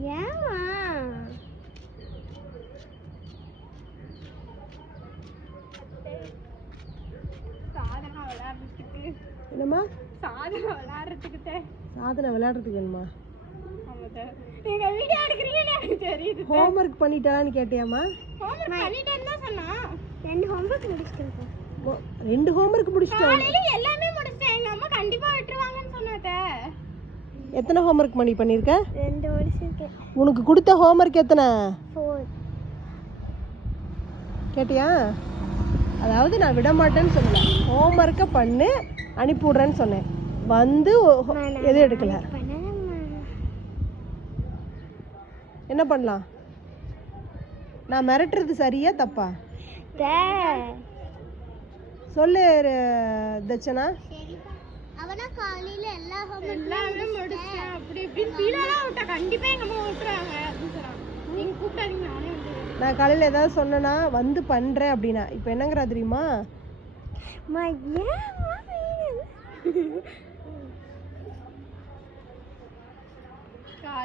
ஏமா சாதனை விளையாடுறதுக்கு என்னம்மா சாதனை விளையாடுறதுக்கு சாதனை விளையாடுறதுக்கு என்னம்மா நீங்க வீடியோ எடுக்கறீங்கன்னு எனக்கு தெரியுது ஹோம்வொர்க் பண்ணிட்டான்னு கேட்டியாமா ஹோம்வொர்க் பண்ணிட்டேன்னு தான் சொன்னா ரெண்டு ஹோம்வொர்க் முடிச்சிட்டேன் ரெண்டு ஹோம்வொர்க் முடிச்சிட்டேன் காலையில எல்லாமே முடிச்சிட்டேன் எங்க அம்மா கண்டிப்பா விட்டுருவாங்கன்னு சொன்னாதே எத்தனை ஹோம்வொர்க் பண்ணிருக்க ரெண்டு முடிச்சிருக்கேன் உனக்கு கொடுத்த ஹோம்வொர்க் எத்தனை 4 கேட்டியா அதாவது நான் விட மாட்டேன்னு சொல்லல ஹோம்வொர்க்க பண்ணு அனுப்பி விடுறேன்னு சொன்னேன் வந்து எதுவும் எடுக்கல என்ன பண்ணலாம் நான் மிரட்டுறது சரியா தப்பா சொல்லு தச்சனா அவனா காலையில எல்லாமே முடிச்சேன் அப்படி இப்படி ஃபீலாலாம் விட்டா கண்டிப்பா எங்க அம்மா விட்டுறாங்க அப்படி சொன்னாங்க நீங்க கூப்பிடாதீங்க நானே வந்து நான் காலையில ஏதாவது சொன்னேனா வந்து பண்றேன் அப்படினா இப்போ என்னங்கறா தெரியுமா